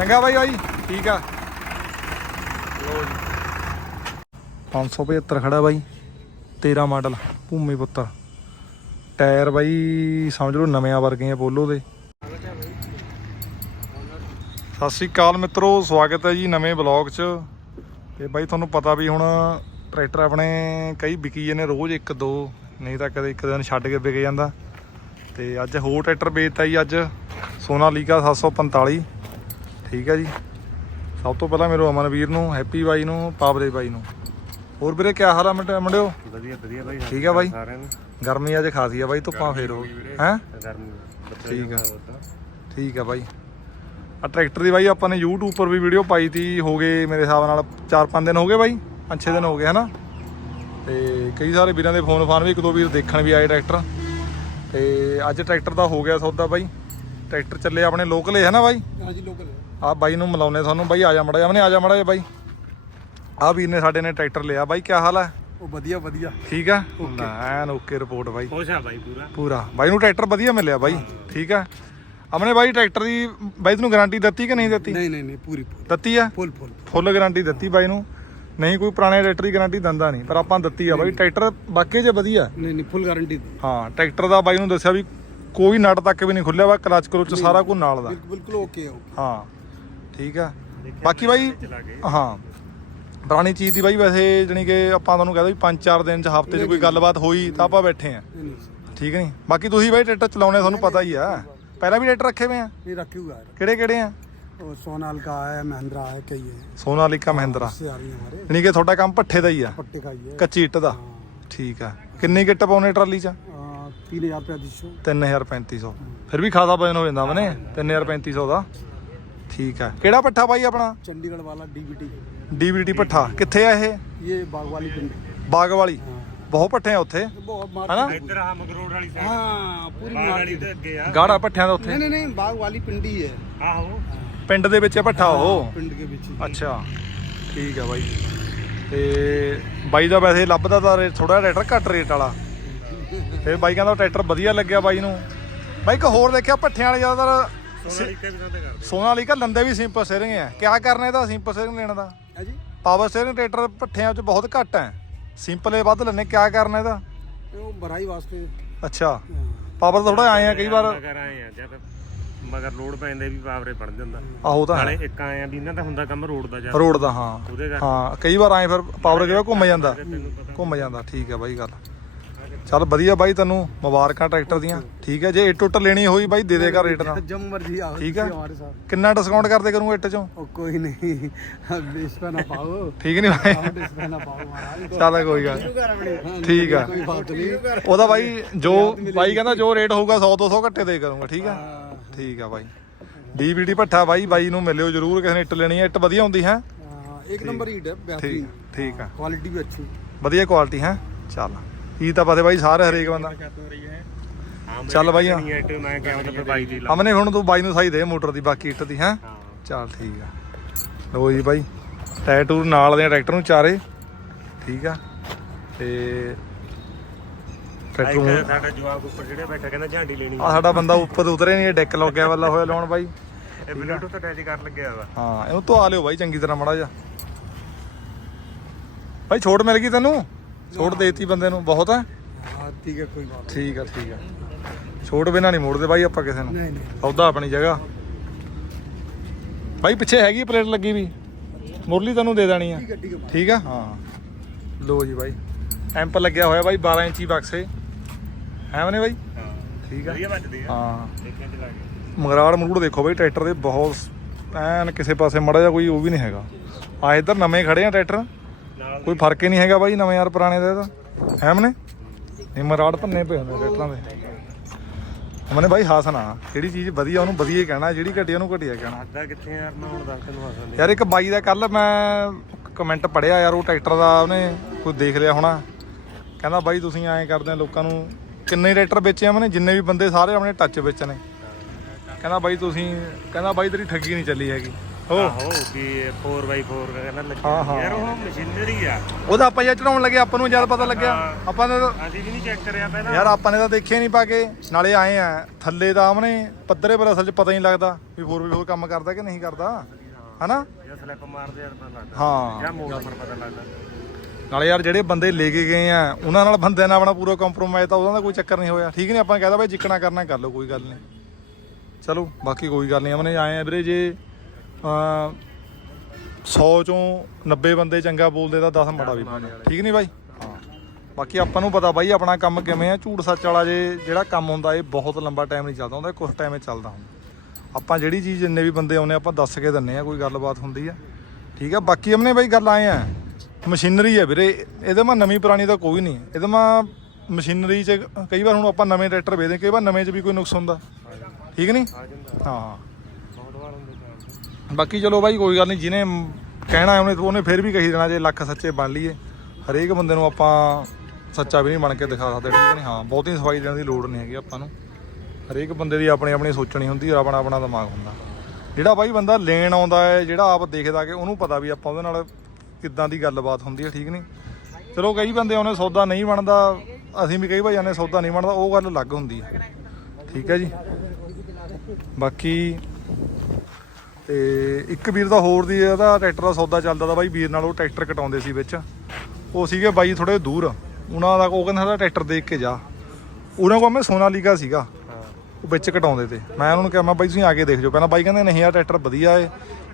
ਚੰਗਾ ਬਾਈ ਬਾਈ, ਠੀਕ ਆ। ਲੋ ਜੀ 575 ਖੜਾ ਬਾਈ 13 ਮਾਡਲ, ਭੂਮੀ ਪੁੱਤਰ। ਟਾਇਰ ਬਾਈ, ਸਮਝ ਲਓ ਨਵਿਆਂ ਵਰਗੇ ਆ ਪੋਲੋ ਦੇ। ਸਤਿ ਸ਼੍ਰੀ ਅਕਾਲ ਮਿੱਤਰੋ, ਸਵਾਗਤ ਹੈ ਜੀ ਨਵੇਂ ਬਲੌਗ 'ਚ। ਤੇ ਬਾਈ ਤੁਹਾਨੂੰ ਪਤਾ ਵੀ ਹੁਣ ਟਰੈਕਟਰ ਆਪਣੇ ਕਈ ਵਿਕੀ ਜਾਂਦੇ ਰੋਜ਼ ਇੱਕ ਦੋ, ਨਹੀਂ ਤਾਂ ਕਦੇ ਇੱਕ ਦਿਨ ਛੱਡ ਕੇ ਵਿਕ ਜਾਂਦਾ। ਤੇ ਅੱਜ ਹੋਰ ਟਰੈਕਟਰ ਵੇਚਤਾ ਜੀ ਅੱਜ, ਸੋਨਾਲੀਕਾ 745 ਠੀਕ ਹੈ ਜੀ। ਸਭ ਤੋਂ ਪਹਿਲਾਂ ਮੇਰੇ ਅਮਨਵੀਰ ਨੂੰ ਹੈਪੀ ਬਾਈ ਨੂੰ ਪਾਵਰੇ ਬਾਈ ਨੂੰ। ਹੋਰ ਵੀਰੇ ਕੀ ਹਾਲ ਆ ਮੁੰਡੇ- ਮੁੰਡਿਓ? ਵਧੀਆ ਵਧੀਆ ਬਾਈ ਠੀਕ ਆ ਬਾਈ। ਸਾਰਿਆਂ ਨੂੰ। ਗਰਮੀ ਅੱਜ ਖਾਸੀ ਆ ਬਾਈ ਧੁੱਪਾਂ ਫੇਰ ਹੋ ਹੈ? ਗਰਮੀ ਠੀਕ ਆ। ਠੀਕ ਆ ਬਾਈ। ਆ ਟਰੈਕਟਰ ਦੀ ਬਾਈ ਆਪਾਂ ਨੇ YouTube ਉੱਪਰ ਵੀ ਵੀਡੀਓ ਪਾਈ ਤੀ ਹੋ ਗਏ ਮੇਰੇ ਹਿਸਾਬ ਨਾਲ 4-5 ਦਿਨ ਹੋ ਗਏ ਬਾਈ 5-6 ਦਿਨ ਹੋ ਗਏ ਹਨਾ? ਤੇ ਕਈ ਸਾਰੇ ਵੀਰਾਂ ਦੇ ਫੋਨ ਫਾਨ ਵੀ ਇੱਕ ਦੋ ਵੀਰ ਦੇਖਣ ਵੀ ਆਏ ਟਰੈਕਟਰ। ਤੇ ਅੱਜ ਟਰੈਕਟਰ ਦਾ ਹੋ ਗਿਆ ਸੌਦਾ ਬਾਈ। ਟਰੈਕਟਰ ਚੱਲੇ ਆਪਣੇ ਲੋਕਲ ਹੈ ਨਾ ਬਾਈ? ਹਾਂਜੀ ਲੋਕਲ ਆ ਬਾਈ ਨੂੰ ਮਿਲਾਉਨੇ ਤੁਹਾਨੂੰ ਬਾਈ ਆ ਜਾ ਮੜਾ ਜਾ ਆ ਜਾ ਮੜਾ ਜਾ ਬਾਈ। ਆ ਵੀਰ ਨੇ ਸਾਡੇ ਨੇ ਟਰੈਕਟਰ ਲਿਆ। ਬਾਈ ਕੀ ਹਾਲ ਹੈ ਉਹ ਵਧੀਆ ਵਧੀਆ। ਠੀਕ ਆ? ਐਨ ਓਕੇ ਰਿਪੋਰਟ ਬਾਈ। ਖੁਸ਼ ਆ ਬਾਈ ਪੂਰਾ। ਪੂਰਾ। ਬਾਈ ਨੂੰ ਟਰੈਕਟਰ ਵਧੀਆ ਮਿਲਿਆ ਬਾਈ। ਠੀਕ ਆ? ਅਮਨੇ ਬਾਈ ਟਰੈਕਟਰ ਦੀ ਬਾਈ ਤੈਨੂੰ ਗਾਰੰਟੀ ਦਿੱਤੀ ਕਿ ਨਹੀਂ ਦਿੱਤੀ? ਨਹੀਂ ਨਹੀਂ ਨਹੀਂ ਪੂਰੀ ਪੂਰੀ। ਦਿੱਤੀ ਆ? ਫੁੱਲ ਫੁੱਲ। ਫੁੱਲ ਗਾਰੰਟੀ ਦਿੱਤੀ ਬਾਈ ਨੂੰ। ਨਹੀਂ ਕੋਈ ਪੁਰਾਣੇ ਟਰੈਕਟਰ ਦੀ ਗਾਰੰਟੀ ਦਿੰਦਾ ਨਹੀਂ ਪਰ ਆਪਾਂ ਦਿੱਤੀ ਆ ਬਾਈ। ਟਰੈਕਟਰ ਵਾਕਈ 'ਚ ਵਧੀਆ। ਨਹੀਂ ਨਹੀਂ ਫੁੱਲ ਗਾਰੰਟੀ ਹਾਂ ਟਰੈਕਟਰ ਦਾ ਬਾਈ ਨੂੰ ਦੱਸਿਆ ਵੀ ਕੋਈ ਨਟ ਤੱਕ ਵੀ ਨਹੀਂ ਖੁੱਲਿਆ ਵਾ ਕਲਚ ਕਰੁਚ ਸਾਰਾ ਕੁਝ ਨਾਲ ਦਾ। ਬਿਲਕੁਲ ਬਿਲਕੁਲ ਓਕੇ ਓਕੇ। ਹਾਂ। ਠੀਕ ਆ। ਬਾਕੀ ਬਾਈ ਹਾਂ। ਪੁਰਾਣੀ ਚੀਜ਼ ਦੀ ਬਾਈ ਵੈਸੇ ਜਣੀ ਕਿ ਆਪਾਂ ਤੁਹਾਨੂੰ ਕਹਦਾ ਵੀ 5-4 ਦਿਨ ਚ ਹਫ਼ਤੇ ਚ ਕੋਈ ਗੱਲਬਾਤ ਹੋਈ ਤਾਂ ਆਪਾਂ ਬੈਠੇ ਆ। ਠੀਕ ਨਹੀਂ? ਬਾਕੀ ਤੁਸੀਂ ਬਾਈ ਟਰੈਕਟਰ ਚਲਾਉਣੇ ਤੁਹਾਨੂੰ ਪਤਾ ਹੀ ਆ। ਪਹਿਲਾਂ ਵੀ ਟਰੈਕਟਰ ਰੱਖੇ ਹੋਏ ਆ? ਇਹ ਰੱਖਿਊਗਾ। ਕਿਹੜੇ ਕਿਹੜੇ ਆ? ਉਹ ਸੋਨਾਲਿਕਾ ਹੈ ਮਹਿੰਦਰਾ। ਮਹਿੰਦਰਾ ਯਾਨੀ ਕਿ ਤੁਹਾਡਾ ਕੰਮ ਪੱਠੇ ਦਾ ਹੀ ਆ। ਕੱਚੀ ਇੱਟ ਦਾ। ਠੀਕ ਆ। ਕਿੰਨੀ ਕਿੱਟ ਪਾਉਣੇ ਟਰਾਲੀ ਚ? 3000 3500 3000 3500 ਫਿਰ ਵੀ ਖਾਸਾ ਵਜਨ ਹੋ ਜਾਂਦਾ ਮਨੇ 3000 3500 ਦਾ। ਠੀਕ ਆ ਕਿਹੜਾ ਪੱਠਾ ਬਾਈ ਆਪਣਾ चंडीगढ़ वाला डीबीटी ਡੀਵੀਡੀ ਪੱਠਾ ਕਿੱਥੇ ਆ ਇਹ ये बाग वाली पिंड ਬਾਗ ਵਾਲੀ हाँ ਬਹੁਤ ਪੱਠੇ ਆ ਉੱਥੇ बहुत है ना? मार्केट ਇੱਧਰ ਆ ਮਗਰੋੜ ਵਾਲੀ ਸਾਈਡ हाँ पूरी ਬਾਗ ਵਾਲੀ मार्केट ਦੇ ਅੱਗੇ ਆ ਗਾੜਾ ਪੱਠਿਆਂ ਦਾ ਉੱਥੇ नहीं नहीं नहीं बाग वाली पिंडी है ਆਹੋ ਪਿੰਡ ਦੇ ਵਿੱਚ ਇਹ ਪੱਠਾ ਉਹ पिंड के बीच ही। ਅੱਛਾ ਠੀਕ ਆ ਬਾਈ ਤੇ ਬਾਈ ਦਾ ਵੈਸੇ ਲੱਭਦਾ ਤਾਂ ਥੋੜਾ ਟਰੈਕਟਰ ਘੱਟ ਰੇਟ ਵਾਲਾ ਫਿਰ ਬਾਈ ਕਹਿੰਦਾ ਟਰੈਕਟਰ ਵਧੀਆ ਲੱਗਿਆ ਬਾਈ ਨੂੰ ਬਾਈ ਇੱਕ ਹੋਰ ਦੇਖਿਆ ਪੱਠਿਆਂ ਵਾਲੇ ਜ਼ਿਆਦਾਤਰ ਸੋਨਾ ਲਈ ਕਾ ਲੰਦੇ ਵੀ ਸਿੰਪਲ ਸੇਰਿੰਗ ਹੈ ਕਿਆ ਕਰਨਾ ਇਹਦਾ? ਸਿੰਪਲ ਸੇਰਿੰਗ ਲੈਣ ਦਾ। ਹੈ ਜੀ। ਪਾਵਰ ਸੇਰਿੰਗ ਟਰੈਕਟਰ ਪੱਠਿਆਂ 'ਚ ਬਹੁਤ ਘੱਟ ਹੈ। ਸਿੰਪਲੇ ਵੱਧ ਲੈਣੇ ਕਿਆ ਕਰਨਾ ਇਹਦਾ? ਉਹ ਬਰਾਈ ਵਾਸਤੇ। ਅੱਛਾ। ਪਾਵਰ ਥੋੜਾ ਆਏ ਆ ਕਈ ਵਾਰ। ਮਗਰ ਲੋਡ ਪੈਂਦੇ ਵੀ ਪਾਵਰੇ ਪੜ ਜਾਂਦਾ। ਆਹੋ ਤਾਂ ਨਾਲੇ ਇੱਕ ਆਏ ਆ ਵੀ ਇਹਨਾਂ ਦਾ ਹੁੰਦਾ ਕੰਮ ਰੋਡ ਦਾ ਜਾਂ ਰੋਡ ਦਾ ਹਾਂ। ਹਾਂ ਕਈ ਵਾਰ ਆਏ ਫਿਰ ਪਾਵਰ ਕਿਹੜਾ ਘੁੰਮ ਜਾਂਦਾ। ਘੁੰਮ ਜਾਂਦਾ। ਠੀਕ ਹੈ ਬਾਈ ਗੱਲ। ਚਲ ਵਧੀਆ ਬਾਈ ਤੈਨੂੰ ਮੁਬਾਰਕਾਂ ਟਰੈਕਟਰ ਦੀਆਂ। ਠੀਕ ਹੈ ਜੇ ਇੱਟ ਉੱਟ ਲੈਣੀ ਹੋਈ ਬਾਈ ਦੇ ਦੇਗਾ ਰੇਟ ਨਾਲ। ਜਮ ਮਰਜ਼ੀ ਆਓ ਠੀਕ ਹੈ ਕਿੰਨਾ ਡਿਸਕਾਊਂਟ ਕਰਦੇ ਕਰੂੰ ਇੱਟ ਚੋਂ? ਕੋਈ ਨਹੀਂ। ਡਿਸਕਾਊਂਟ ਨਾ ਪਾਓ। ਠੀਕ ਨਹੀਂ ਬਾਈ? ਡਿਸਕਾਊਂਟ ਨਾ ਪਾਓ ਚੱਲ ਕੋਈ ਗੱਲ ਠੀਕ ਆ। ਉਹਦਾ ਬਾਈ ਜੋ ਬਾਈ ਕਹਿੰਦਾ ਜੋ ਰੇਟ ਹੋਊਗਾ 100 200 ਘੱਟੇ ਦੇ ਕਰੂੰਗਾ ਠੀਕ ਆ? ਠੀਕ ਆ ਬਾਈ। ਡੀਬੀਟੀ ਭੱਠਾ ਬਾਈ ਬਾਈ ਨੂੰ ਮਿਲਿਓ ਜਰੂਰ ਕਿਸੇ ਨੇ ਇੱਟ ਲੈਣੀ ਹੈ ਇੱਟ ਵਧੀਆ ਹੁੰਦੀ ਹੈ? ਇੱਕ ਨੰਬਰ ਹੀਟ ਠੀਕ ਆ। ਕੁਆਲਿਟੀ ਵੀ ਅੱਛੀ। ਵਧੀਆ ਕੁਆਲਿਟੀ ਹੈ? ਚੱਲ। ਇਹ ਤਾਂ ਪਤਾ ਬਾਈ ਸਾਰੇ ਹਰੇਕ ਬੰਦਾ। ਹਾਂ ਚੱਲ ਬਾਈ। ਲਾ। ਅਮਨੇ ਹੁਣ ਤੂੰ ਬਾਈ ਨੂੰ ਸਾਈ ਦੇ ਮੋਟਰ ਦੀ ਬਾਕੀ ਇੱਟ ਦੀ ਹੈ? ਹਾਂ। ਚੱਲ ਠੀਕ ਆ। ਲੋ ਜੀ ਬਾਈ ਟੂਰ ਨਾਲ ਦੇ ਟਰੈਕਟਰ ਨੂੰ ਚਾਰੇ। ਠੀਕ ਆ। ਤੇ ਟਰੈਕਟਰ ਸਾਡਾ ਜਵਾਬ ਉੱਪਰ ਜਿਹੜੇ ਬੈਠਾ ਕਹਿੰਦਾ ਝਾਂਡੀ ਲੈਣੀ ਆ। ਸਾਡਾ ਬੰਦਾ ਉੱਪਰ ਤੋਂ ਉਤਰੇ ਨਹੀਂ ਡੈਕ ਲੱਗਿਆ ਵਾਲਾ ਹੋਇਆ ਲਾਉਣ ਬਾਈ। ਇਹ ਬਲੂਟੁੱਥ ਅਟੈਚ ਕਰਨ ਲੱਗਿਆ ਵਾ। ਹਾਂ ਇਹਨੂੰ ਧਵਾ ਲਿਓ ਬਾਈ ਚੰਗੀ ਤਰ੍ਹਾਂ ਮੜਾ ਜਾ ਬਾਈ ਛੋਟ ਮਿਲ ਗਈ ਤੈਨੂੰ? ਛੋਟ ਦੇ ਦੇਤੀ ਬੰਦੇ ਨੂੰ ਬਹੁਤ ਹੈ? ਠੀਕ ਹੈ ਠੀਕ ਆ ਛੋਟ ਬਿਨਾਂ ਨਹੀਂ ਮੋੜਦੇ ਬਾਈ ਆਪਾਂ ਕਿਸੇ ਨੂੰ। ਸੌਦਾ ਆਪਣੀ ਜਗ੍ਹਾ। ਬਾਈ ਪਿੱਛੇ ਹੈਗੀ ਪਲੇਟ ਲੱਗੀ ਵੀ? ਮੁਰਲੀ ਤੁਹਾਨੂੰ ਦੇ ਦੇਣੀ ਆ। ਠੀਕ ਆ? ਹਾਂ। ਲੋ ਜੀ ਬਾਈ। ਐਂਪ ਲੱਗਿਆ ਹੋਇਆ ਬਾਈ 12 ਇੰਚੀ ਬਕਸ। ਹੈ ਮਨੇ ਬਾਈ? ਠੀਕ ਆ। ਵਧੀਆ ਹਾਂ। ਮਗਰਾੜ ਮਰੂੜ ਦੇਖੋ ਬਾਈ ਟਰੈਕਟਰ ਦੇ ਬਹੁਤ ਐਨ ਕਿਸੇ ਪਾਸੇ ਮੜਾ ਜਾ ਕੋਈ ਉਹ ਵੀ ਨਹੀਂ ਹੈਗਾ। ਆ ਇੱਧਰ ਨਵੇਂ ਖੜੇ ਆ ਟਰੈਕਟਰ। ਕੋਈ ਫ਼ਰਕ ਹੀ ਨਹੀਂ ਹੈਗਾ ਬਾਈ ਨਵੇਂ ਯਾਰ ਪੁਰਾਣੇ ਦਾ ਇਹਦਾ ਹੈ ਮਨੇ? ਮਰਾੜ ਭੰਨੇ ਪਏ ਹੁੰਦੇ ਟਰੈਕਟਰਾਂ ਦੇ। ਮਨੇ ਬਾਈ ਹਾਸਨਾ ਜਿਹੜੀ ਚੀਜ਼ ਵਧੀਆ ਉਹਨੂੰ ਵਧੀਆ ਹੀ ਕਹਿਣਾ ਜਿਹੜੀ ਘਟੀਆ ਉਹਨੂੰ ਘਟੀਆ ਕਹਿਣਾ। ਅੱਧਾ ਕਿੱਥੇ ਯਾਰ ਮੈਂ ਹੁਣ ਦੱਸ ਤੈਨੂੰ ਯਾਰ ਇੱਕ ਬਾਈ ਦਾ ਕੱਲ ਮੈਂ ਕਮੈਂਟ ਪੜਿਆ ਯਾਰ ਉਹ ਟਰੈਕਟਰ ਦਾ ਉਹਨੇ ਕੋਈ ਦੇਖ ਲਿਆ ਹੋਣਾ। ਕਹਿੰਦਾ ਬਾਈ ਤੁਸੀਂ ਐਂ ਕਰਦੇ ਆ ਲੋਕਾਂ ਨੂੰ ਕਿੰਨੇ ਟਰੈਕਟਰ ਵੇਚੇ ਆ ਮਨੇ ਜਿੰਨੇ ਵੀ ਬੰਦੇ ਸਾਰੇ ਆਪਣੇ ਟੱਚ ਵਿੱਚ ਨੇ। ਕਹਿੰਦਾ ਬਾਈ ਤੁਸੀਂ ਕਹਿੰਦਾ ਬਾਈ ਤੇਰੀ ਠੱਗੀ ਨਹੀਂ ਚੱਲੀ ਹੈਗੀ। ਆਹੋ। ਵੀ 4x4 ਕਹਿੰਦਾ ਹਾਂ, ਲੱਗਿਆ ਹਾਂ। ਯਾਰ ਉਹ ਮਸ਼ੀਨਰੀ ਆ। ਉਹਦਾ ਆਪਾਂ ਜੇ ਚੜਾਉਣ ਲੱਗੇ ਆਪਾਂ ਨੂੰ ਜਦ ਪਤਾ ਲੱਗਿਆ। ਹਾਂ। ਆਪਾਂ ਨੇ ਤਾਂ ਅਸੀਂ ਵੀ ਨਹੀਂ ਚੈੱਕ ਕਰਿਆ ਪਹਿਲਾਂ। ਯਾਰ ਆਪਾਂ ਨੇ ਤਾਂ ਦੇਖਿਆ ਨਹੀਂ ਪਾ ਕੇ। ਨਾਲੇ ਆਏ ਆ। ਥੱਲੇ ਦਾ ਆਮਨੇ ਪੱਧਰੇ ਪਰ ਅਸਲ 'ਚ ਪਤਾ ਹੀ ਨਹੀਂ ਲੱਗਦਾ ਵੀ 4x4 ਕੰਮ ਕਰਦਾ ਕਿ ਨਹੀਂ ਕਰਦਾ। ਹਨਾ? ਜੇ ਸਲਿੱਪ ਮਾਰਦੇ ਆ ਤਾਂ ਪਤਾ ਲੱਗਦਾ। ਹਾਂ। ਜਾਂ ਮੋੜ ਪਰ ਪਤਾ ਲੱਗਦਾ। ਨਾਲੇ ਯਾਰ ਜਿਹੜੇ ਬੰਦੇ ਲੈ ਕੇ ਗਏ ਆ ਉਹਨਾਂ ਨਾਲ ਬੰਦਿਆਂ ਨਾਲ ਆਪਣਾ ਪੂਰਾ ਕੰਪਰੋਮਾਈਜ਼ ਤਾਂ ਉਹਦਾ ਕੋਈ ਚੱਕਰ ਨਹੀਂ ਹੋਇਆ। ਠੀਕ ਨਹੀਂ ਆਪਾਂ ਕਹਦਾ ਬਈ ਜਿੱਕਣਾ ਕਰਨਾ ਕਰ ਲਓ ਕੋਈ ਗੱਲ ਨਹੀਂ। ਚਲੋ ਬਾਕੀ ਕੋਈ ਗੱਲ ਨਹੀਂ। ਅਮਨੇ ਆਏ ਆ ਵੀਰੇ ਜੇ 100 ਚੋਂ 90 ਬੰਦੇ ਚੰਗਾ ਬੋਲਦੇ ਤਾਂ 10 ਮਾੜਾ ਵੀ ਬੋਲਦੇ। ਠੀਕ ਨਹੀਂ ਬਾਈ? ਹਾਂ ਬਾਕੀ ਆਪਾਂ ਨੂੰ ਪਤਾ ਬਾਈ ਆਪਣਾ ਕੰਮ ਕਿਵੇਂ ਆ? ਝੂਠ ਸੱਚ ਵਾਲਾ ਜੇ ਜਿਹੜਾ ਕੰਮ ਹੁੰਦਾ ਇਹ ਬਹੁਤ ਲੰਬਾ ਟਾਈਮ ਨਹੀਂ ਚੱਲਦਾ ਹੁੰਦਾ ਕੁਝ ਟਾਈਮ ਚੱਲਦਾ ਹੁੰਦਾ। ਆਪਾਂ ਜਿਹੜੀ ਚੀਜ਼ ਜਿੰਨੇ ਵੀ ਬੰਦੇ ਆਉਨੇ ਆਪਾਂ ਦੱਸ ਕੇ ਦਿੰਨੇ ਆ ਕੋਈ ਗੱਲਬਾਤ ਹੁੰਦੀ ਆ। ਠੀਕ ਆ? ਬਾਕੀ ਅਮਨੇ ਬਾਈ ਗੱਲ ਆਏ ਆ ਮਸ਼ੀਨਰੀ ਆ ਵੀਰੇ ਇਹਦੇ ਮਾ ਨਵੀਂ ਪੁਰਾਣੀ ਤਾਂ ਕੋਈ ਨਹੀਂ ਇਹਦੇ ਮਾ ਮਸ਼ੀਨਰੀ 'ਚ ਕਈ ਵਾਰ ਹੁਣ ਆਪਾਂ ਨਵੇਂ ਟਰੈਕਟਰ ਵੇਚਦੇ ਕਈ ਵਾਰ ਨਵੇਂ 'ਚ ਵੀ ਕੋਈ ਨੁਕਸ ਹੁੰਦਾ। ਠੀਕ ਨਹੀਂ ਹਾਂ ਬਹੁਤ ਵਾਰ ਹੁੰਦੇ ਚਾਂਸ ਬਾਕੀ ਚਲੋ ਬਾਈ, ਕੋਈ ਗੱਲ ਨਹੀਂ, ਜਿਹਨੇ ਕਹਿਣਾ ਉਹਨੇ ਉਹਨੇ ਫਿਰ ਵੀ ਕਹੀ ਦੇਣਾ, ਜੇ ਲੱਖ ਸੱਚੇ ਬਣ ਲਈਏ, ਹਰੇਕ ਬੰਦੇ ਨੂੰ ਆਪਾਂ ਸੱਚਾ ਵੀ ਨਹੀਂ ਬਣ ਕੇ ਦਿਖਾ ਸਕਦੇ, ਠੀਕ ਨਹੀਂ? ਹਾਂ, ਬਹੁਤੀ ਸਫ਼ਾਈ ਦੇਣ ਦੀ ਲੋੜ ਨਹੀਂ ਹੈਗੀ ਆਪਾਂ ਨੂੰ। ਹਰੇਕ ਬੰਦੇ ਦੀ ਆਪਣੀ ਆਪਣੀ ਸੋਚਣੀ ਹੁੰਦੀ ਹੈ, ਆਪਣਾ ਆਪਣਾ ਦਿਮਾਗ ਹੁੰਦਾ। ਜਿਹੜਾ ਬਾਈ ਬੰਦਾ ਲੈਣ ਆਉਂਦਾ ਹੈ, ਜਿਹੜਾ ਆਪ ਦੇਖਦਾ ਕਿ ਉਹਨੂੰ ਪਤਾ ਵੀ ਆਪਾਂ ਉਹਦੇ ਨਾਲ ਕਿੱਦਾਂ ਦੀ ਗੱਲਬਾਤ ਹੁੰਦੀ ਹੈ, ਠੀਕ ਨਹੀਂ? ਚਲੋ ਕਈ ਬੰਦੇ ਉਹਨੇ ਸੌਦਾ ਨਹੀਂ ਬਣਦਾ, ਅਸੀਂ ਵੀ ਕਈ ਵਾਰ ਜਾਂਦੇ ਸੌਦਾ ਨਹੀਂ ਬਣਦਾ, ਉਹ ਗੱਲ ਅਲੱਗ ਹੁੰਦੀ ਹੈ। ਠੀਕ ਹੈ ਜੀ? ਬਾਕੀ ਤੇ ਇੱਕ ਵੀਰ ਦਾ ਹੋਰ ਦੀ ਇਹਦਾ ਟਰੈਕਟਰ ਦਾ ਸੌਦਾ ਚੱਲਦਾ ਦਾ ਬਾਈ, ਵੀਰ ਨਾਲ ਉਹ ਟਰੈਕਟਰ ਕਟਾਉਂਦੇ ਸੀ ਵਿੱਚ। ਉਹ ਸੀਗੇ ਬਾਈ ਥੋੜੇ ਦੂਰ। ਉਹਨਾਂ ਦਾ, ਉਹ ਕਹਿੰਦਾ ਸਾਡਾ ਟਰੈਕਟਰ ਦੇਖ ਕੇ ਜਾ। ਉਹਨਾਂ ਕੋਲ ਮੈਂ ਸੋਨਾਲੀਕਾ ਸੀਗਾ। ਉਹ ਵਿੱਚ ਕਟਾਉਂਦੇ ਤੇ। ਮੈਂ ਉਹਨਾਂ ਨੂੰ ਕਿਹਾ, ਮੈਂ ਬਾਈ ਤੁਸੀਂ ਆ ਕੇ ਦੇਖ ਜਾਓ। ਪਹਿਲਾਂ ਬਾਈ ਕਹਿੰਦੇ, ਨਹੀਂ ਆ ਟਰੈਕਟਰ ਵਧੀਆ ਏ।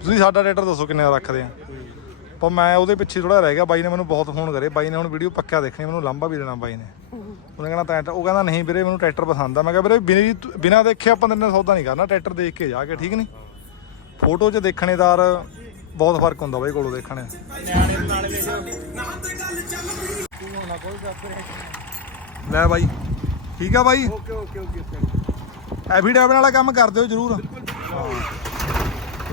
ਤੁਸੀਂ ਸਾਡਾ ਟਰੈਕਟਰ ਦੱਸੋ ਕਿੰਨੇ ਦਾ ਰੱਖਦੇ ਆ? ਪਰ ਮੈਂ ਉਹਦੇ ਪਿੱਛੇ ਥੋੜਾ ਰਹਿ ਗਿਆ। ਬਾਈ ਨੇ ਮੈਨੂੰ ਬਹੁਤ ਫੋਨ ਕਰੇ। ਬਾਈ ਨੇ ਹੁਣ ਵੀਡੀਓ ਪੱਕਾ ਦੇਖਣੀ, ਮੈਨੂੰ ਲਾਂਭਾ ਵੀ ਦੇਣਾ ਬਾਈ ਨੇ। ਉਹਨੇ ਕਹਿੰਦਾ ਟਰੈਕਟਰ ਉਹ ਕਹਿੰਦਾ, ਨਹੀਂ ਵੀਰੇ, ਮੈਨੂੰ ਟਰੈਕਟਰ ਪਸੰਦ ਆ। ਮੈਂ ਕਿਹਾ, ਵੀਰੇ, ਬਿਨਾਂ ਬਿਨਾਂ ਦੇਖੇ ਆਪਾਂ ਤੈਨੂੰ ਸੌਦਾ ਨਹੀਂ ਕਰਨਾ। ਟਰੈਕਟਰ ਦੇਖ ਕੇ ਜਾ ਕੇ, ਠੀਕ ਨਹੀਂ ਫੋਟੋ 'ਚ ਦੇਖਣੇਦਾਰ ਬਹੁਤ ਫ਼ਰਕ ਹੁੰਦਾ ਬਾਈ ਕੋਲੋਂ ਦੇਖਣੇ। ਲੈ ਬਾਈ, ਠੀਕ ਆ ਬਾਈ? ਓਕੇ ਓਕੇ ਓਕੇ ਐਫੀਡੈਵਿਟ ਵਾਲਾ ਕੰਮ ਕਰ ਦਿਓ ਜਰੂਰ।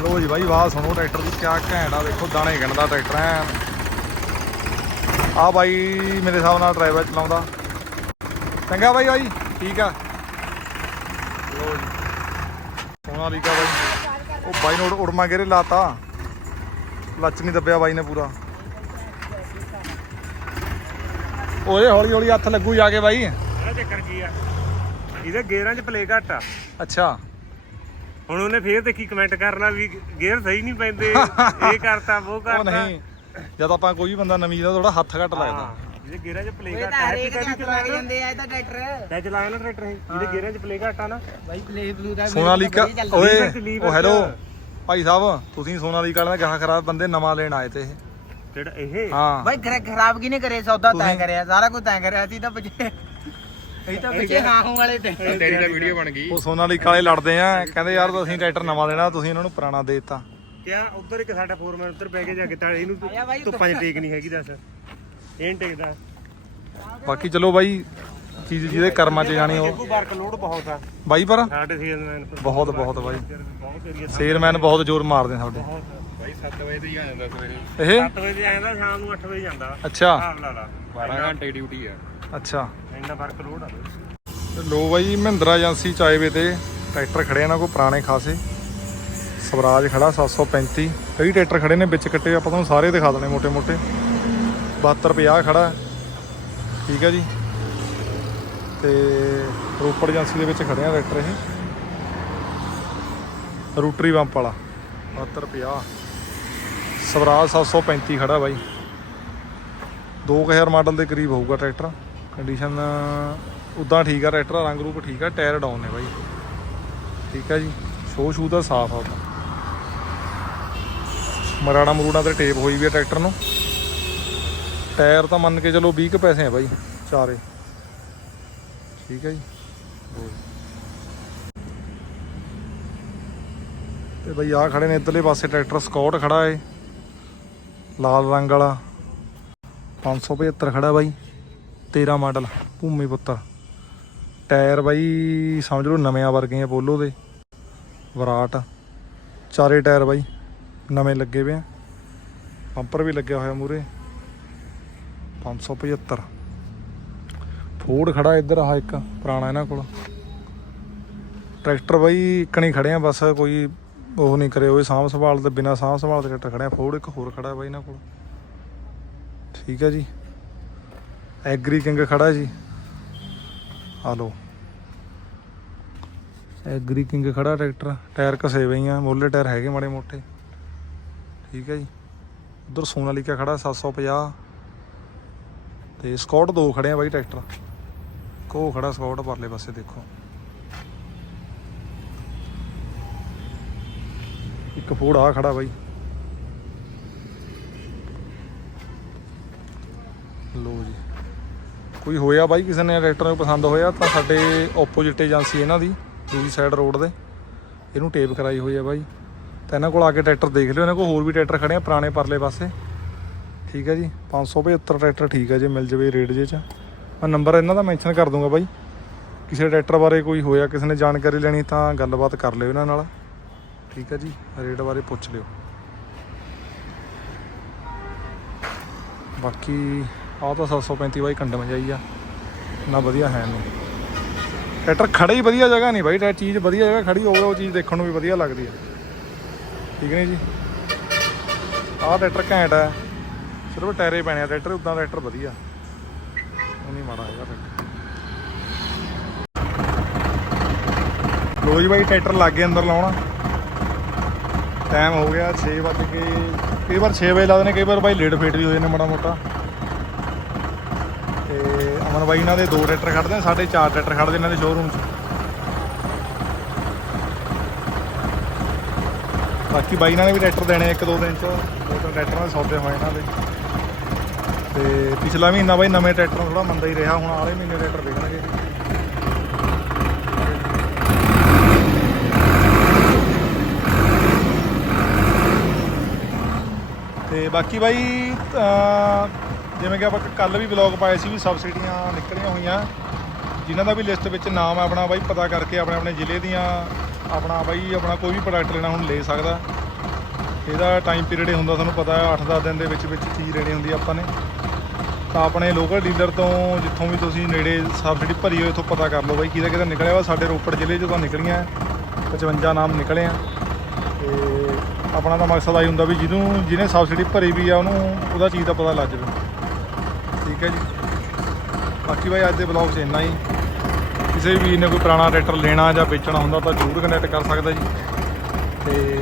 ਲੋ ਜੀ ਬਾਈ, ਵਾਹ, ਸੁਣੋ ਟਰੈਕਟਰ ਦੀ ਕਿਆ ਘੈਂਟ ਆ ਵੇਖੋ ਦਾਣੇ ਗਿਣਦਾ ਟਰੈਕਟਰ ਐ ਆ ਬਾਈ ਮੇਰੇ ਹਿਸਾਬ ਨਾਲ ਡਰਾਈਵਰ ਚਲਾਉਂਦਾ। ਚੰਗਾ ਬਾਈ ਬਾਈ, ਠੀਕ ਆ। ਲੋ ਜੀ। ਸੋਨਾ ਲੀਕਾ ਬਾਈ। ਉਹ ਬਾਈ ਨੇ ਉੜ- ਉੜਮਾ ਗੇਰੇ ਲਾਤਾ। ਲੱਚ ਨਹੀਂ ਦੱਬਿਆ ਬਾਈ ਨੇ ਪੂਰਾ। ਓਏ ਹੌਲੀ ਹੌਲੀ ਹੱਥ ਲੱਗੂ ਜਾ ਕੇ ਬਾਈ। ਇਹਦਾ ਚੱਕਰ ਕੀ ਆ? ਇਹਦੇ ਗੇਅਰਾਂ 'ਚ ਪਲੇ ਘੱਟ ਆ। ਅੱਛਾ। ਹੁਣ ਉਹਨੇ ਫੇਰ ਦੇਖੀ ਕਮੈਂਟ ਕਰਨਾ ਵੀ ਗੇਅਰ ਸਹੀ ਨਹੀਂ ਪੈਂਦੇ। ਇਹ ਕਰਤਾ ਉਹ ਉਹ ਕਰਤਾ। ਨਹੀਂ। ਜਦ ਆਪਾਂ ਕੋਈ ਵੀ ਬੰਦਾ ਨਵੀਂ ਦਾ ਥੋੜਾ ਹੱਥ ਘੱਟ ਲੱਗਦਾ। ਹਾਂ, ਇਹਦੇ ਗੇਅਰਾਂ 'ਚ ਪਲੇ ਇਹ ਤਾਂ ਆ ਹਰੇਕ ਦੇ ਦਾ ਲੱਗ ਚਲਾਇਆ ਜਾਂਦੇ ਆ ਇਹ ਤਾਂ ਟਰੈਕਟਰ ਤੈ ਚਲਾਇਆ ਨਾ ਟਰੈਕਟਰ ਇਹ ਇਹਦੇ ਗੇਅਰਾਂ 'ਚ ਪਲੇ ਘੱਟ ਆ ਨਾ। ਬਾਈ ਪਲੇ ਬਲੂ ਦਾ ਸੋਨਾਲੀਕਾ। ਓਏ ਲੀਵਰ ਉਹ ਚ। ਹੈਲੋ ਭਾਈ ਸਾਹਿਬ ਤੁਸੀਂ ਸੋਨਾਲੀਕਾ ਵਾਲਾ ਗਾਹ ਖਰਾਬ ਬੰਦੇ ਨਵਾਂ ਲੈਣ ਆਏ ਤੇ ਇਹ। ਜਿਹੜਾ ਇਹ? ਹਾਂ। ਬਾਈ ਖਰਾ- ਖਰਾਬ ਕਿਨੇ ਕਰੇ ਸੌਦਾ ਤੈਂ ਤੁਸੀਂ- ਕਰਿਆ ਸਾਰਾ ਕੁਝ ਤੈਂ ਕਰਿਆ। ਸੀ ਤਾਂ ਪਿੱਛੇ ਅਸੀਂ ਤਾਂ ਪਿੱਛੇ ਹਾਂ ਹੂੰ ਵਾਲੇ ਤੇ। ਤੇਰੀ ਦਾ ਵੀਡੀਓ ਬਣ ਗਈ। ਉਹ ਸੋਨਾਲੀਕਾ ਵਾਲੇ ਲੜਦੇ ਆ ਕਹਿੰਦੇ ਯਾਰ ਅਸੀਂ ਟਰੈਕਟਰ ਨਵਾਂ ਲੈਣਾ ਤੁਸੀਂ ਇਹਨਾਂ ਨੂੰ ਪੁਰਾਣਾ ਦੇ ਦਿੱਤਾ। ਕਿਆ? ਉਧਰ ਇੱਕ ਸਾਡਾ ਫੋਰਮੈਨ ਉਧਰ ਬਹਿ ਕੇ ਜਾ ਕੇ ਤਾਂ ਇਹਨੂੰ ਆਇਆ ਬਾਈ ਧੁੱਪਾਂ 'ਚ ਟੇਕ ਨਹੀਂ ਹੈਗੀ ਦੱਸ। ਇਹ ਟਿਕਦਾ। ਬਾਕੀ ਚਲੋ ਬਾਈ ਚੀਜ਼ ਜਿਹਦੇ ਕਰਮਾਂ 'ਚ ਜਾਣੀ ਉਹ। ਵਰਕ ਲੋਡ ਬਹੁਤ ਆ। ਬਾਈ ਪਰ? ਬਹੁਤ ਬਹੁਤ ਬਾਈ। ਸੇਲਮੈਨ ਬਹੁਤ ਜ਼ੋਰ ਮਾਰਦੇ ਸਾਡੇ। ਬਾਈ 7 ਵਜੇ ਤੇ ਜਾਂਦਾ ਸਵੇਰੇ। ਇਹ? 7 ਵਜੇ ਜਾਂਦਾ ਸ਼ਾਮ ਨੂੰ 8 ਵਜੇ ਜਾਂਦਾ। ਅੱਛਾ। 12 ਡਿਊਟੀ ਆ। ਅੱਛਾ। ਇੰਨਾ ਵਰਕ ਲੋਡ ਆ। ਲੋ ਬਾਈ ਮਹਿੰਦਰਾ ਏਜੰਸੀ ਚਾਏਵੇ ਤੇ ਟਰੈਕਟਰ ਖੜੇ ਇਹਨਾਂ ਕੋ ਪੁਰਾਣੇ ਖਾਸੇ। ਸਵਰਾਜ ਖੜਾ 735 ਕਈ ਟਰੈਕਟਰ ਖੜੇ ਨੇ ਵਿੱਚ ਕੱਟੇ ਆਪਾਂ ਤੁਹਾਨੂੰ ਸਾਰੇ ਦਿਖਾ ਦਣੇ ਮੋਟੇ ਮੋਟੇ 7250 ਖੜਾ ਹੈ। ਠੀਕ ਹੈ ਜੀ। ਤੇ ਰੋਪੜ ਏਜੰਸੀ ਦੇ ਵਿੱਚ ਖੜੇ ਟਰੈਕਟਰ ਇਹ। ਰੂਟਰੀ ਪੰਪ ਵਾਲਾ। 7250 ਸਵਰਾਜ 735 ਖੜਾ ਬਾਈ। 2000 ਮਾਡਲ ਦੇ ਕਰੀਬ ਹੋਊਗਾ ਟਰੈਕਟਰ। ਕੰਡੀਸ਼ਨ ਉਦਾਂ ਠੀਕ ਆ ਟਰੈਕਟਰ ਰੰਗ ਰੂਪ ਠੀਕ ਆ, ਟਾਇਰ ਡਾਊਨ ਨੇ ਬਾਈ। ਠੀਕ ਆ ਜੀ। ਸ਼ੋ ਸ਼ੂ ਦਾ ਸਾਫ਼ ਆ ਉਹਦਾ ਮਰਾੜਾ ਮਰੂੜਾ ਤੇ ਟੇਪ ਹੋਈ ਵੀ ਆ ਟਰੈਕਟਰ ਨੂੰ। ਟਾਇਰ ਤਾਂ ਮੰਨ ਕੇ ਚਲੋ 20 ਕੁ ਪੈਸੇ ਆ ਬਾਈ। ਚਾਰੇ। ਠੀਕ ਹੈ ਜੀ। ਤੇ ਬਈ ਆ ਖੜੇ ਨੇ ਇਧਰਲੇ ਪਾਸੇ ਟਰੈਕਟਰ ਸਕਾਟ ਖੜਾ ਏ। ਲਾਲ ਰੰਗ ਵਾਲਾ। 575 ਖੜਾ ਬਾਈ। 13 ਮਾਡਲ ਭੂਮੀ ਪੁੱਤਰ। ਟਾਇਰ ਬਾਈ ਸਮਝ ਲਓ ਨਵੇਂ ਵਰਗੇ ਆ ਪੋਲੋ ਦੇ। ਵਿਰਾਟ। ਚਾਰੇ ਟਾਇਰ ਬਾਈ ਨਵੇਂ ਲੱਗੇ ਵੇ ਆ। ਪੰਪਰ ਵੀ ਲੱਗਿਆ ਹੋਇਆ ਮੂਰੇ 575 ਫੋਰਡ ਖੜਾ ਇੱਧਰ ਆ ਇੱਕ, ਪੁਰਾਣਾ ਇਹਨਾਂ ਕੋਲ। ਟਰੈਕਟਰ ਬਾਈ ਇੱਕਣੀ ਖੜੇ ਆ ਬਸ ਕੋਈ ਉਹ ਨਹੀਂ ਕਰੇ ਹੋਏ ਸਾਂਭ ਸੰਭਾਲ ਤੇ ਬਿਨਾ ਸਾਂਭ ਸੰਭਾਲ ਦੇ ਟਰੈਕਟਰ ਖੜਿਆ। ਫੋਰਡ ਇੱਕ ਹੋਰ ਖੜਾ ਬਾਈ ਇਹਨਾਂ ਕੋਲ। ਠੀਕ ਹੈ ਜੀ। ਐਗਰੀ ਕਿੰਗ ਖੜਾ ਜੀ। ਆ ਲੋ ਐਗਰੀ ਕਿੰਗ ਖੜਾ ਟਰੈਕਟਰ। ਟਾਇਰ ਘਸੇ ਹੋਏ ਆ, ਮੋਲੇ ਟਾਇਰ ਹੈਗੇ ਮਾੜੇ ਮੋਟੇ। ਠੀਕ ਹੈ ਜੀ। ਉਧਰ ਸੋਨਾਲੀਕਾ ਖੜਾ 750 ਤੇ ਸਕਾਟ ਦੋ ਖੜੇ ਆ ਬਾਈ ਟਰੈਕਟਰ। ਕੋ ਖੜਾ ਸਕਾਟ ਪਰਲੇ ਪਾਸੇ ਦੇਖੋ। ਇੱਕ ਫੋੜ ਆ ਖੜਾ ਬਾਈ। ਲੋ ਜੀ। ਕੋਈ ਹੋਇਆ ਬਾਈ ਕਿਸੇ ਨੇ ਟਰੈਕਟਰ ਨੂੰ ਪਸੰਦ ਹੋਇਆ ਤਾਂ ਸਾਡੇ ਆਪੋਜੀਟ ਏਜੰਸੀ ਇਹਨਾਂ ਦੀ, ਦੂਜੀ ਸਾਈਡ ਰੋਡ ਦੇ। ਇਹਨੂੰ ਟੇਪ ਕਰਾਈ ਹੋਈ ਆ ਬਾਈ। ਤਾਂ ਇਹਨਾਂ ਕੋਲ ਆ ਕੇ ਟਰੈਕਟਰ ਦੇਖ ਲਿਓ, ਇਹਨਾਂ ਕੋਲ ਹੋਰ ਵੀ ਟਰੈਕਟਰ ਖੜੇ ਆ ਪੁਰਾਣੇ ਪਰਲੇ ਪਾਸੇ। ਠੀਕ ਹੈ ਜੀ। 575 ਟਰੈਕਟਰ ਠੀਕ ਹੈ ਜੇ ਮਿਲ ਜਵੇ ਰੇਟ ਜੇ ਚ। ਮੈਂ ਨੰਬਰ ਇਹਨਾਂ ਦਾ ਮੈਂਸ਼ਨ ਕਰ ਦੂੰਗਾ ਬਾਈ। ਕਿਸੇ ਟਰੈਕਟਰ ਬਾਰੇ ਕੋਈ ਹੋਇਆ, ਕਿਸੇ ਨੇ ਜਾਣਕਾਰੀ ਲੈਣੀ ਤਾਂ ਗੱਲਬਾਤ ਕਰ ਲਿਓ ਇਹਨਾਂ ਨਾਲ। ਠੀਕ ਹੈ ਜੀ, ਰੇਟ ਬਾਰੇ ਪੁੱਛ ਲਿਓ। ਬਾਕੀ ਆਹ ਤਾਂ 735 ਬਾਈ ਕੰਡਮ ਜਾਈ ਆ। ਨਾ ਵਧੀਆ ਹੈ ਨਹੀਂ। ਟਰੈਕਟਰ ਖੜੇ ਹੀ ਵਧੀਆ ਜਗ੍ਹਾ ਨਹੀਂ ਬਾਈ, ਟਰੈਕਟਰ ਚੀਜ਼ ਵਧੀਆ ਜਗ੍ਹਾ ਖੜੀ ਹੋਵੇ ਉਹ ਚੀਜ਼ ਦੇਖਣ ਨੂੰ ਵੀ ਵਧੀਆ ਲੱਗਦੀ ਹੈ ਠੀਕ ਨਹੀਂ ਜੀ? ਆਹ ਟਰੈਕਟਰ ਘੈਂਟ ਹੈ ਸਿਰਫ ਟਾਇਰੇ ਪੈਣੇ ਆ, ਟਰੈਕਟਰ ਉਦਾਂ ਟਰੈਕਟਰ ਵਧੀਆ। ਉਹ ਨਹੀਂ ਮਾੜਾ ਹੈਗਾ ਟਰੈਕਟਰ। ਲੋ ਜੀ ਬਾਈ, ਟਰੈਕਟਰ ਲੱਗ ਗਏ ਅੰਦਰ ਲਾਉਣਾ। ਟਾਈਮ ਹੋ ਗਿਆ 6 ਵਜੇ ਕੇ, ਕਈ ਵਾਰ 6 ਵਜੇ ਲੱਗਦੇ ਨੇ ਕਈ ਵਾਰ ਬਾਈ ਲੇਟ ਫੇਟ ਵੀ ਹੋ ਜਾਂਦੇ ਮਾੜਾ ਮੋਟਾ। ਤੇ ਅਮਨ ਬਾਈ ਇਹਨਾਂ ਦੇ ਦੋ ਟਰੈਕਟਰ ਖੜਦੇ ਨੇ, ਸਾਡੇ ਚਾਰ ਟਰੈਕਟਰ ਖੜਦੇ ਇਹਨਾਂ ਦੇ ਸ਼ੋਰੂਮ 'ਚ। ਬਾਕੀ ਬਾਈ ਇਹਨਾਂ ਨੇ ਵੀ ਟਰੈਕਟਰ ਦੇਣੇ ਇੱਕ ਦੋ ਦਿਨ 'ਚ। ਦੋ ਤਿੰਨ ਟਰੈਕਟਰਾਂ ਦੇ ਸੌਦੇ ਹੋਏ ਇਹਨਾਂ ਦੇ। ਤੇ ਪਿਛਲਾ ਮਹੀਨਾ ਬਾਈ ਨਵੇਂ ਟਰੈਕਟਰ ਥੋੜਾ ਮੰਦਾ ਹੀ ਰਿਹਾ, ਹੁਣ ਆਲੇ ਮਹੀਨੇ ਟਰੈਕਟਰ ਵਿਕਣਗੇ। ਤੇ ਬਾਕੀ ਬਾਈ ਜਿਵੇਂ ਕਿ ਆਪਾਂ ਕੱਲ ਵੀ ਵਲੌਗ ਪਾਏ ਸੀ ਵੀ ਸਬਸਿਡੀਆਂ ਨਿਕਲੀਆਂ ਹੋਈਆਂ। ਜਿਨ੍ਹਾਂ ਦਾ ਵੀ ਲਿਸਟ ਵਿੱਚ ਨਾਮ ਆਪਣਾ ਬਾਈ, ਪਤਾ ਕਰਕੇ ਆਪਣੇ ਆਪਣੇ ਜ਼ਿਲ੍ਹੇ ਦੀਆਂ ਆਪਣਾ ਬਾਈ, ਆਪਣਾ ਕੋਈ ਵੀ ਪ੍ਰੋਡਕਟ ਲੈਣਾ ਹੁਣ ਲੈ ਸਕਦਾ। ਇਹਦਾ ਟਾਈਮ ਪੀਰੀਅਡ ਹੀ ਹੁੰਦਾ, ਤੁਹਾਨੂੰ ਪਤਾ ਹੈ 8-10 ਦਿਨ ਦੇ ਵਿੱਚ ਵਿੱਚ ਚੀਜ਼ ਲੈਣੀ ਹੁੰਦੀ ਆਪਾਂ ਨੇ। ਤਾਂ ਆਪਣੇ ਲੋਕਲ ਡੀਲਰ ਤੋਂ ਜਿੱਥੋਂ ਵੀ ਤੁਸੀਂ ਨੇੜੇ ਸਬਸਿਡੀ ਭਰੀ ਹੋਏ, ਇੱਥੋਂ ਪਤਾ ਕਰ ਲਓ ਬਾਈ, ਕਿਹਦਾ ਕਿਹਦਾ ਨਿਕਲਿਆ ਵਾ। ਸਾਡੇ ਰੋਪੜ ਜ਼ਿਲ੍ਹੇ 'ਚ ਤਾਂ ਨਿਕਲੀਆਂ ਹੈ। 55 ਨਾਮ ਨਿਕਲੇ ਆ। ਤੇ ਆਪਣਾ ਤਾਂ ਮਕਸਦ ਆਈ ਹੁੰਦਾ ਵੀ ਜਿਹਨੂੰ, ਜਿਹਨੇ ਸਬਸਿਡੀ ਭਰੀ ਵੀ ਆ, ਉਹਨੂੰ, ਉਹਦਾ ਚੀਜ਼ ਦਾ ਪਤਾ ਲੱਗ ਜਾਵੇ। ਠੀਕ ਹੈ ਜੀ। ਬਾਕੀ ਬਾਈ, ਅੱਜ ਦੇ ਬਲੌਗ 'ਚ ਇੰਨਾ ਹੀ। ਕਿਸੇ ਵੀ ਨੇ ਕੋਈ ਪੁਰਾਣਾ ਟਰੈਕਟਰ ਲੈਣਾ ਜਾਂ ਵੇਚਣਾ ਹੁੰਦਾ ਤਾਂ ਜ਼ਰੂਰ ਕਨੈਕਟ ਕਰ ਸਕਦਾ ਜੀ। ਤੇ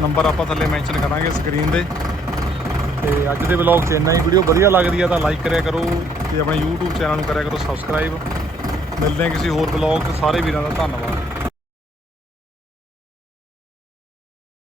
ਨੰਬਰ ਆਪਾਂ ਥੱਲੇ ਮੈਂਸ਼ਨ ਕਰਾਂਗੇ ਸਕਰੀਨ ਦੇ। ਤੇ ਅੱਜ ਦੇ ਵਲੌਗ 'ਚ ਇੰਨਾ ਹੀ। ਵੀਡੀਓ ਵਧੀਆ ਲੱਗਦੀ ਆ ਤਾਂ ਲਾਈਕ ਕਰਿਆ ਕਰੋ ਤੇ ਆਪਣੇ YouTube ਚੈਨਲ ਨੂੰ ਕਰਿਆ ਕਰੋ ਸਬਸਕ੍ਰਾਈਬ ਮਿਲਦੇ ਹਾਂ ਕਿਸੇ ਹੋਰ ਵਲੌਗ 'ਚ। ਸਾਰੇ ਵੀਰਾਂ ਦਾ ਧੰਨਵਾਦ।